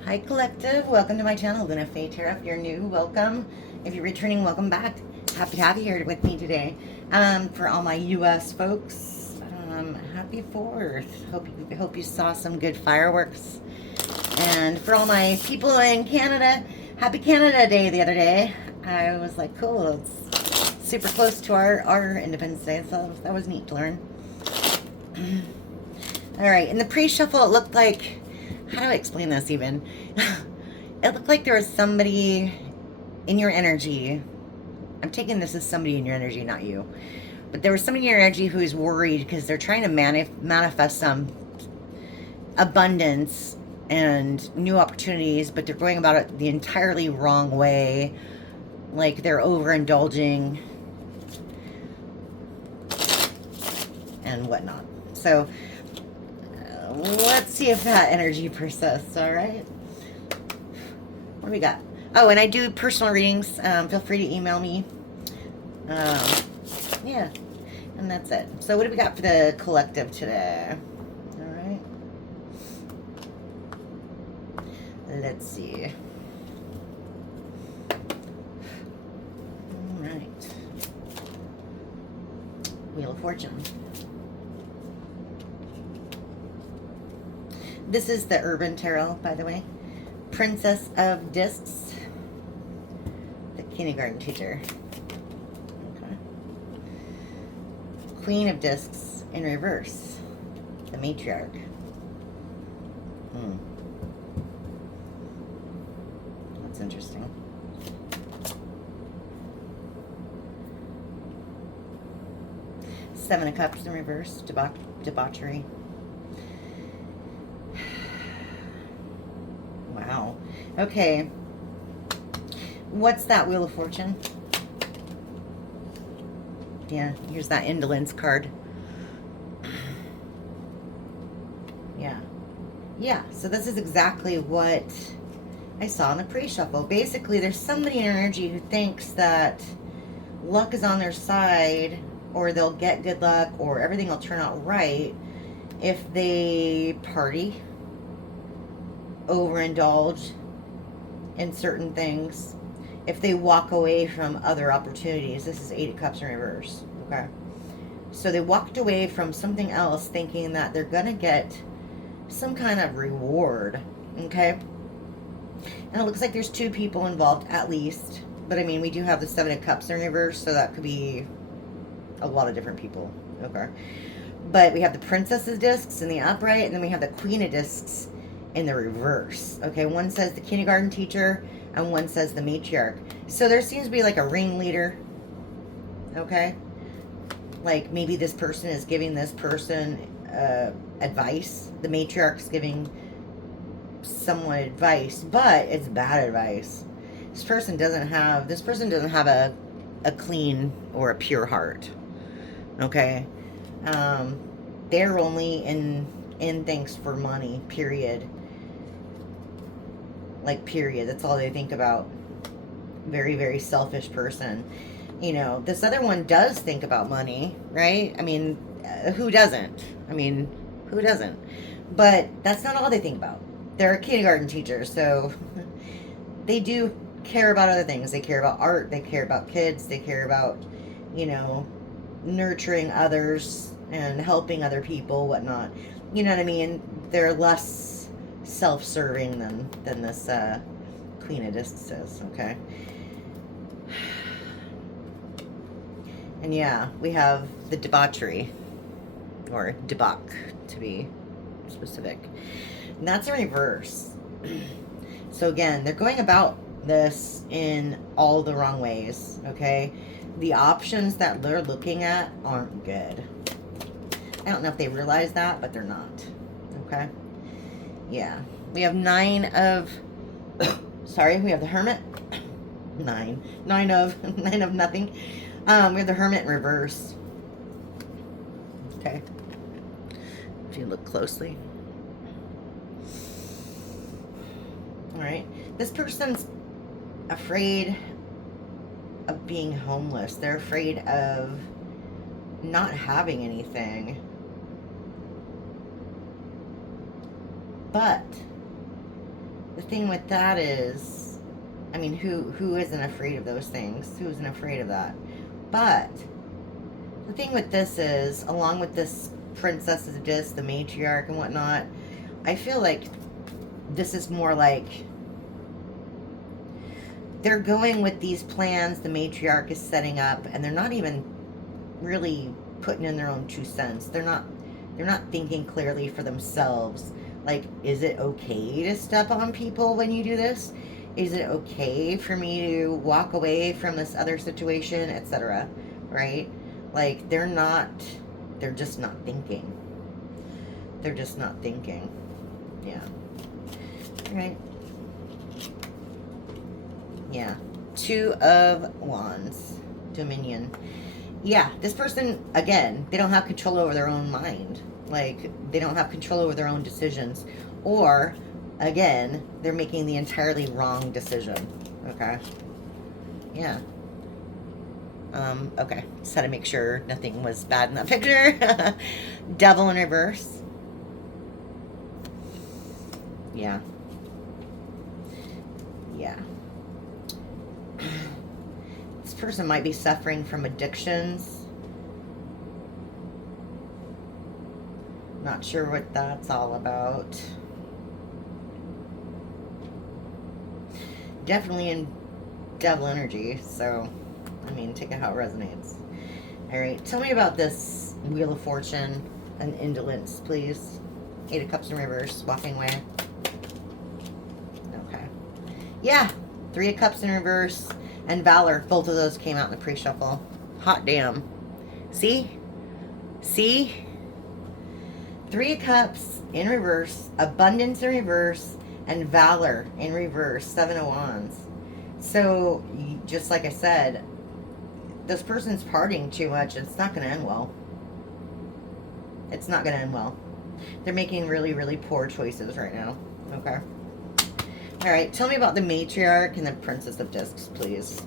Hi, Collective. Welcome to my channel, LunaFae Tarot. If you're new, welcome. If you're returning, welcome back. Happy to have you here with me today. For all my U.S. folks, happy 4th. Hope you saw some good fireworks. And for all my people in Canada, happy Canada Day the other day. I was like, cool, it's super close to our Independence Day, so that was neat to learn. All right, in the pre-shuffle, it looked like, how do I explain this even? It looked like there was somebody in your energy. I'm taking this as somebody in your energy, not you. But there was somebody in your energy who's worried because they're trying to manifest some abundance and new opportunities, but they're going about it the entirely wrong way. Like they're overindulging and whatnot. So let's see if that energy persists, all right? What do we got? Oh, and I do personal readings. Feel free to email me. Yeah, and that's it. So what do we got for the collective today? All right. Let's see. All right. Wheel of Fortune. This is the Urban Tarot, by the way. Princess of Discs. The kindergarten teacher. Okay. Queen of Discs in reverse. The matriarch. That's interesting. Seven of Cups in reverse. Debauchery. Wow. Okay. What's that Wheel of Fortune? Yeah, here's that indolence card. Yeah. Yeah, so this is exactly what I saw in the pre-shuffle. Basically, there's somebody in energy who thinks that luck is on their side, or they'll get good luck, or everything will turn out right if they party, overindulge in certain things, if they walk away from other opportunities. This is Eight of Cups in reverse. Okay, so they walked away from something else thinking that they're gonna get some kind of reward. Okay, and it looks like there's two people involved at least, but I mean, we do have the Seven of Cups in reverse, so that could be a lot of different people. Okay, but we have the Princess's discs in the upright, and then we have the Queen of Discs in the reverse. Okay, one says the kindergarten teacher and one says the matriarch. So there seems to be like a ringleader. Okay, like maybe this person is giving this person advice. The matriarch's giving someone advice, but it's bad advice. This person doesn't have a clean or a pure heart. Okay, they're only in things for money. Period. Like, period. That's all they think about. Very, very selfish person. You know, this other one does think about money, right? I mean, who doesn't? I mean, who doesn't? But that's not all they think about. They're a kindergarten teacher, so they do care about other things. They care about art. They care about kids. They care about, you know, nurturing others and helping other people, whatnot. You know what I mean? They're less self-serving than this Queen of Discs is. Okay. And yeah, we have the debauchery, or debauch to be specific, and that's in reverse. So again, they're going about this in all the wrong ways. Okay, the options that they're looking at aren't good. I don't know if they realize that, but they're not. Okay. Yeah, we have nine of sorry, we have the Hermit. Nine of nothing. We have the Hermit in reverse. Okay, if you look closely. All right, this person's afraid of being homeless. They're afraid of not having anything. But The thing with that is, I mean, who isn't afraid of those things? Who isn't afraid of that? But the thing with this is, along with this princess of this, the matriarch and whatnot, I feel like this is more like they're going with these plans the matriarch is setting up, and they're not even really putting in their own 2 cents. They're not thinking clearly for themselves. Like, is it okay to step on people when you do this? Is it okay for me to walk away from this other situation, etc.? Right? Like, they're just not thinking. They're just not thinking. Yeah. Right? Yeah. 2 of Wands. Dominion. Yeah, this person, again, they don't have control over their own mind. Like, they don't have control over their own decisions. Or, again, they're making the entirely wrong decision. Okay? Yeah. Okay. Just had to make sure nothing was bad in that picture. Devil in reverse. Yeah. Yeah. This person might be suffering from addictions. Not sure what that's all about. Definitely in devil energy, so, I mean, take it how it resonates. Alright, tell me about this Wheel of Fortune and indolence, please. 8 of Cups in reverse, walking away. Okay. Yeah, 3 of Cups in reverse and Valor. Both of those came out in the pre-shuffle. Hot damn. See? See? 3 of Cups in reverse, Abundance in reverse, and Valor in reverse. 7 of Wands. So, just like I said, this person's partying too much. It's not going to end well. It's not going to end well. They're making really, really poor choices right now. Okay. All right. Tell me about the Matriarch and the Princess of Discs, please.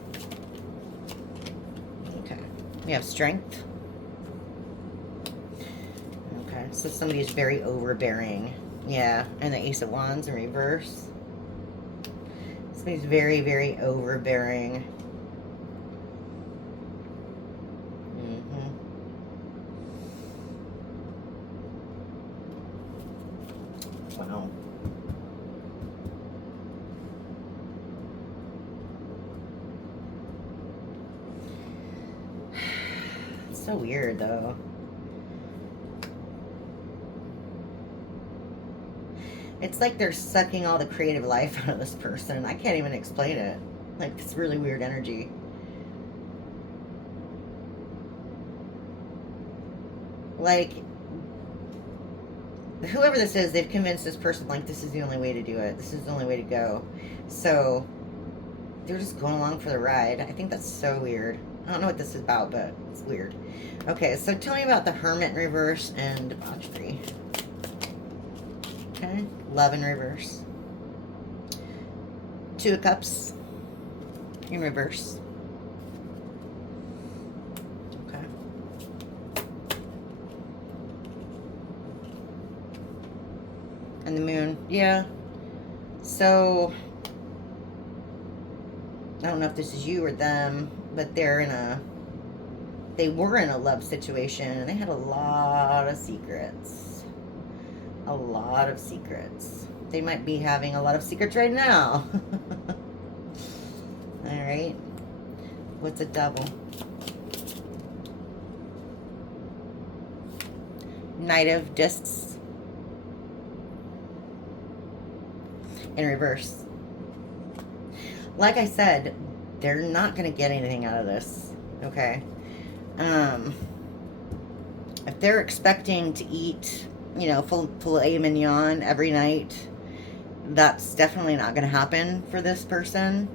Okay. We have Strength. Okay. So somebody's very overbearing. Yeah. And the Ace of Wands in reverse. Somebody's very, very overbearing. Wow. It's so weird, though. It's like they're sucking all the creative life out of this person. I can't even explain it. Like, it's really weird energy. Like, whoever this is, they've convinced this person, like, this is the only way to do it. This is the only way to go. So, they're just going along for the ride. I think that's so weird. I don't know what this is about, but it's weird. Okay, so tell me about the Hermit in reverse and debauchery. Okay, Love in reverse. 2 of Cups in reverse. Okay. And the Moon. Yeah. So, I don't know if this is you or them, but they were in a love situation, and they had a lot of secrets. A lot of secrets. They might be having a lot of secrets right now. Alright. What's a Devil? Knight of Discs. In reverse. Like I said, they're not going to get anything out of this. Okay? If they're expecting to eat, you know, filet mignon every night, that's definitely not going to happen for this person.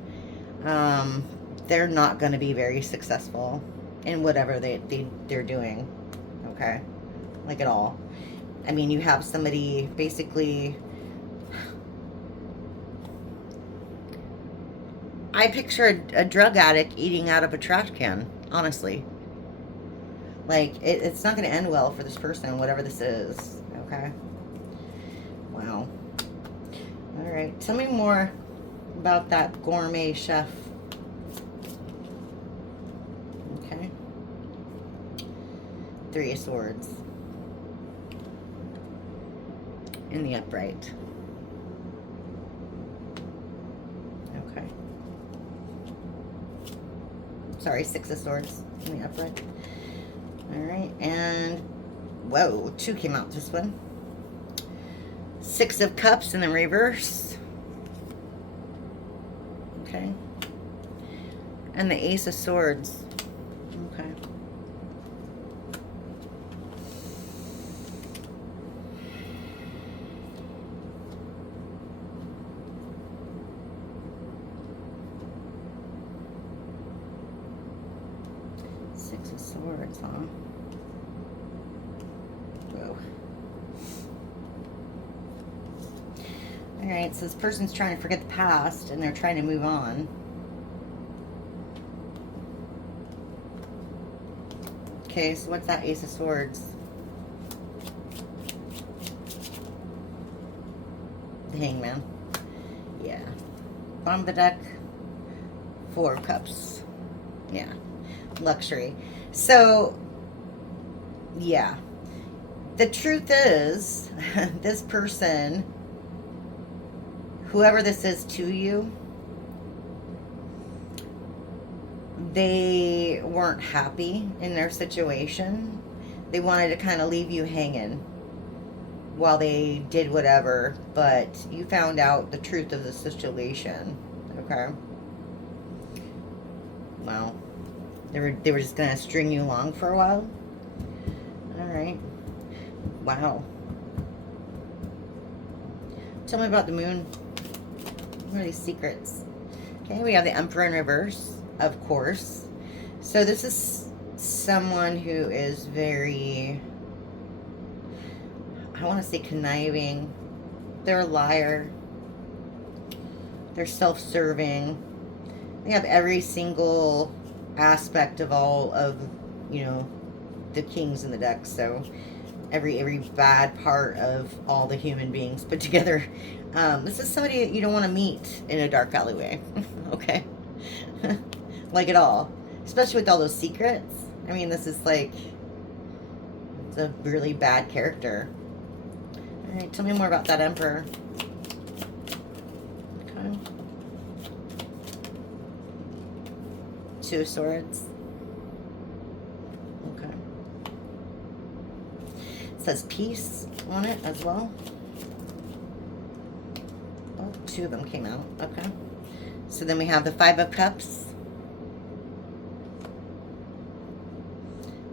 They're not going to be very successful in whatever they're doing. Okay? Like at all. I mean, you have somebody basically... I picture a drug addict eating out of a trash can, honestly. Like, it's not going to end well for this person, whatever this is. Okay? Wow. Alright. Tell me more about that gourmet chef. Okay. Three of Swords. In the upright. Okay. Sorry, Six of Swords in the upright. Alright, and whoa, 2 came out this one. Six of Cups in the reverse. Okay. And the Ace of Swords. Okay. Six of Swords, huh? Whoa. Alright, so this person's trying to forget the past and they're trying to move on. Okay, so what's that Ace of Swords? The Hangman. Yeah. Bottom of the deck. 4 of Cups. Yeah. Luxury. So, yeah. The truth is, this person, whoever this is to you, they weren't happy in their situation. They wanted to kind of leave you hanging while they did whatever, but you found out the truth of the situation. Okay? Well, they were just gonna string you along for a while. All right. Wow. Tell me about the moon. What are these secrets? Okay, we have the Emperor in reverse, of course. So this is someone who is very, I want to say conniving. They're a liar. They're self-serving. They have every single aspect of all of, you know, the kings in the deck. So every bad part of all the human beings put together. This is somebody that you don't want to meet in a dark alleyway. Okay? Like at all. Especially with all those secrets. I mean, this is like, it's a really bad character. Alright, tell me more about that Emperor. Okay. 2 of Swords. Okay. It says peace on it as well. Oh, 2 of them came out. Okay. So then we have the 5 of Cups.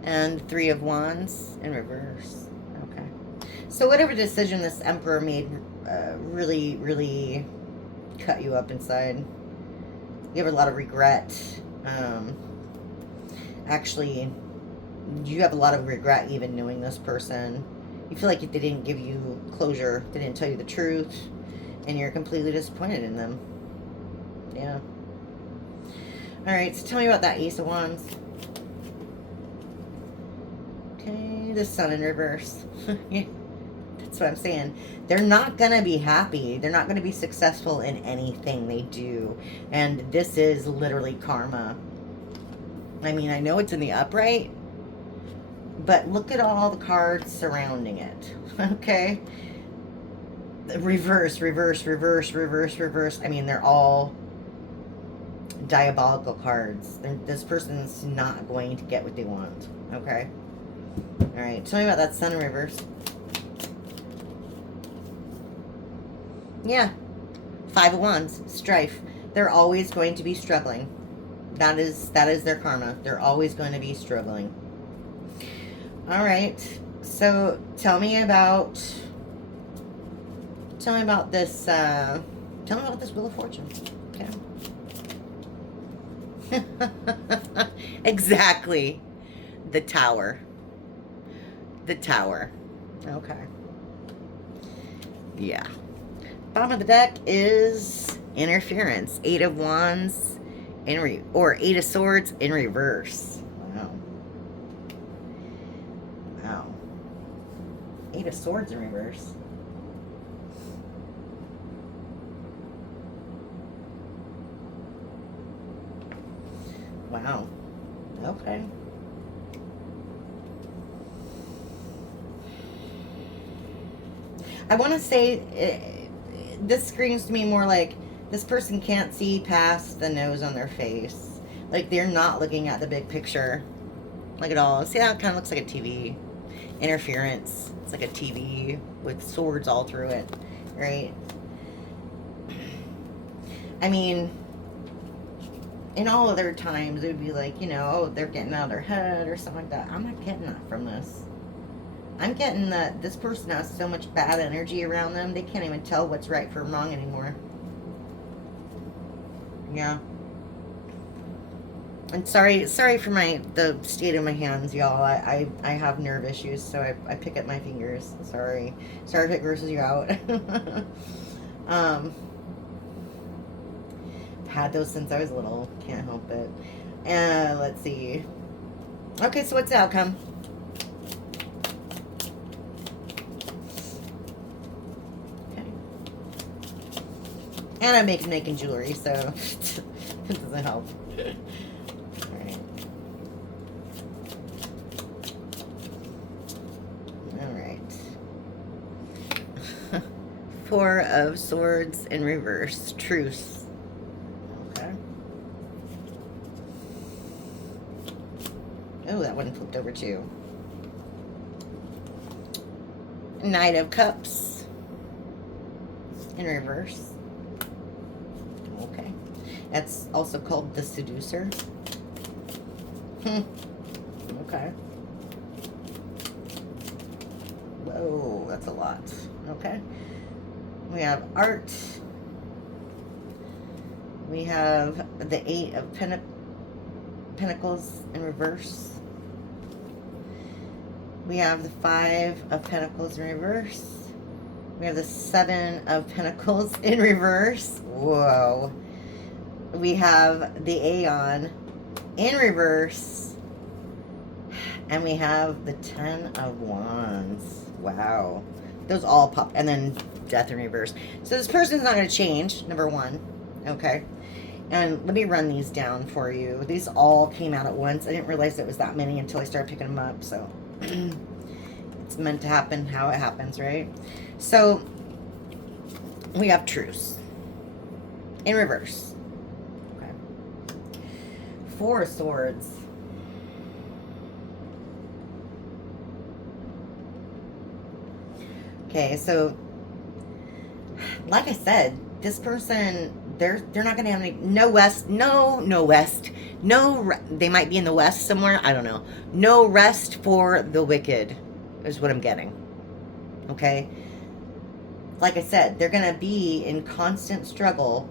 And 3 of Wands in reverse. Okay. So whatever decision this Emperor made really, really cut you up inside. You have a lot of regret. Actually, you have a lot of regret even knowing this person. You feel like if they didn't give you closure, they didn't tell you the truth, and you're completely disappointed in them. Yeah. Alright, so tell me about that Ace of Wands. Okay, the Sun in reverse. Yeah, that's what I'm saying. They're not going to be happy. They're not going to be successful in anything they do. And this is literally karma. I mean, I know it's in the upright, but look at all the cards surrounding it. Okay? Reverse, reverse, reverse, reverse, reverse. I mean, they're all diabolical cards. This person's not going to get what they want. Okay? Alright, tell me about that Sun in reverse. Yeah. 5 of Wands. Strife. They're always going to be struggling. That is their karma. They're always going to be struggling. Alright. So, tell me about this, tell me about this Wheel of Fortune. Okay. Exactly. The Tower. The Tower. Okay. Yeah. Bottom of the deck is Interference. 8 of Wands or 8 of Swords in reverse. Wow. Wow. 8 of Swords in reverse. Wow. Okay. I want to say this screams to me more like this person can't see past the nose on their face. Like they're not looking at the big picture, like at all. See how it kind of looks like a TV interference? It's like a TV with swords all through it, right? I mean, in all other times, it would be like, oh, they're getting out of their head or something like that. I'm not getting that from this. I'm getting that this person has so much bad energy around them, they can't even tell what's right from wrong anymore. Yeah. And sorry for the state of my hands, y'all. I have nerve issues, so I pick at my fingers. Sorry if it grosses you out. Had those since I was little. Can't help it. Let's see. Okay, so what's the outcome? Okay. And I'm making jewelry, so it doesn't help. Alright. Alright. Four of Swords in reverse. Truce. Oh, that one flipped over too. Knight of Cups in reverse. Okay. That's also called the Seducer. Okay. Whoa, that's a lot. Okay. We have Art. We have the Eight of Pentacles in reverse. We have the Five of Pentacles in reverse. We have the Seven of Pentacles in reverse. Whoa. We have the Aeon in reverse. And we have the Ten of Wands. Wow. Those all pop. And then Death in reverse. So this person's not going to change, number one. Okay. And let me run these down for you. These all came out at once. I didn't realize it was that many until I started picking them up. So it's meant to happen how it happens, right? So we have Truce in reverse. Okay. Four of Swords. Okay, so like I said, this person, they're not going to have any, no west, they might be in the west somewhere, I don't know. No rest for the wicked is what I'm getting. Okay? Like I said, they're going to be in constant struggle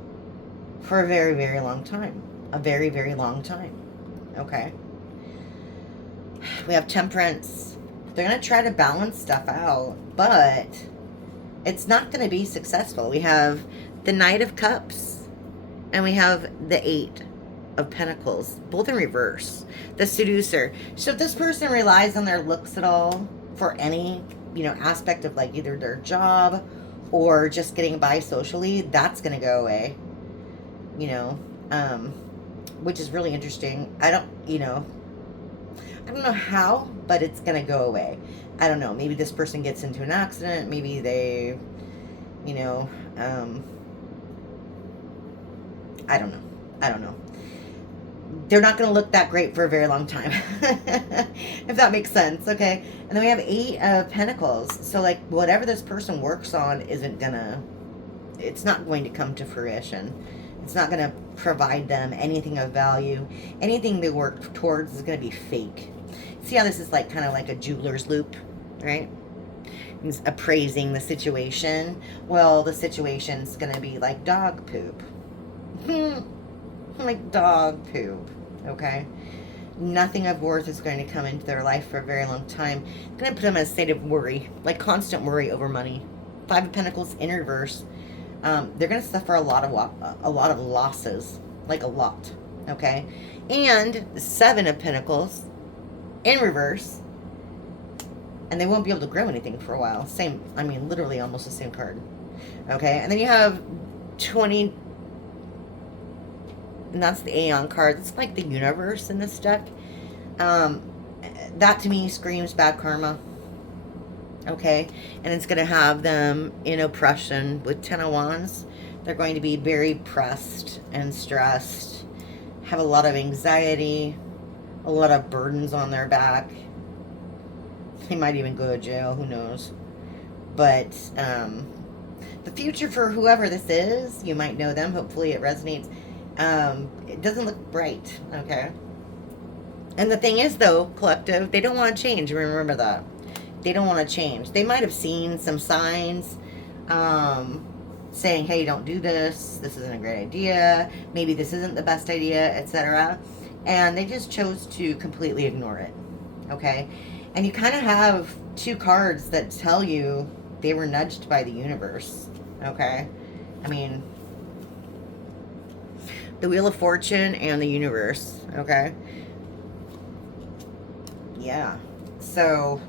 for a very, very long time. A very, very long time. Okay? We have Temperance. They're going to try to balance stuff out, but it's not going to be successful. We have the Knight of Cups, and we have the Eight of Pentacles, both in reverse. The Seducer. So if this person relies on their looks at all for any, aspect of like either their job or just getting by socially, that's going to go away. Which is really interesting. I don't know how, but it's going to go away. I don't know. Maybe this person gets into an accident. Maybe they, I don't know. They're not going to look that great for a very long time. If that makes sense, okay? And then we have Eight of Pentacles. So, like, whatever this person works on it's not going to come to fruition. It's not going to provide them anything of value. Anything they work towards is going to be fake. See how this is like kind of like a jeweler's loop, right? It's appraising the situation. Well, the situation's going to be like dog poop. Like dog poop, okay? Nothing of worth is going to come into their life for a very long time. It's going to put them in a state of worry, like constant worry over money. Five of Pentacles in reverse. They're going to suffer a lot of losses, like a lot, okay? And the Seven of Pentacles in reverse, and they won't be able to grow anything for a while. Literally almost the same card, okay? And then you have and that's the Aeon card. It's like the universe in this deck. That to me screams bad karma. Okay, and it's going to have them in oppression with 10 of Wands. They're going to be very pressed and stressed, have a lot of anxiety, a lot of burdens on their back. They might even go to jail, who knows. But the future for whoever this is, you might know them, hopefully it resonates. It doesn't look bright, okay? And the thing is, though, collective, they don't want to change. Remember that. They don't want to change. They might have seen some signs saying, hey, don't do this. This isn't a great idea. Maybe this isn't the best idea, etc. And they just chose to completely ignore it, okay? And you kind of have two cards that tell you they were nudged by the universe, okay? I mean, the Wheel of Fortune and the universe, okay? Yeah. So,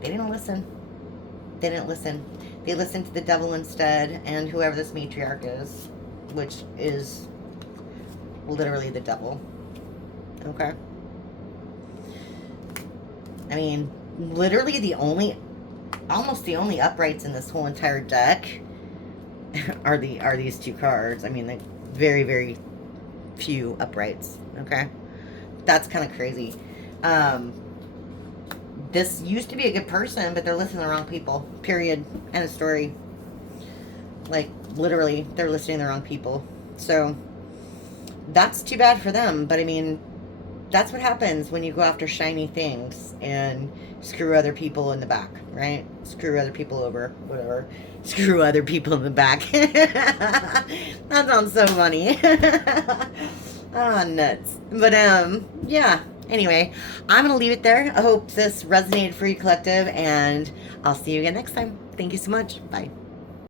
they didn't listen. They didn't listen. They listened to the devil instead, and whoever this matriarch is, which is literally the devil, okay? I mean, literally almost the only uprights in this whole entire deck are these two cards. I mean, like, very, very few uprights, okay? That's kind of crazy. This used to be a good person, but they're listening to the wrong people, period, end of story. Like, literally, they're listening to the wrong people. So, that's too bad for them, but I mean, that's what happens when you go after shiny things and screw other people in the back, right? Screw other people over, whatever. Screw other people in the back. That sounds so funny. Oh, nuts. But, yeah. Anyway, I'm going to leave it there. I hope this resonated for you, collective, and I'll see you again next time. Thank you so much. Bye.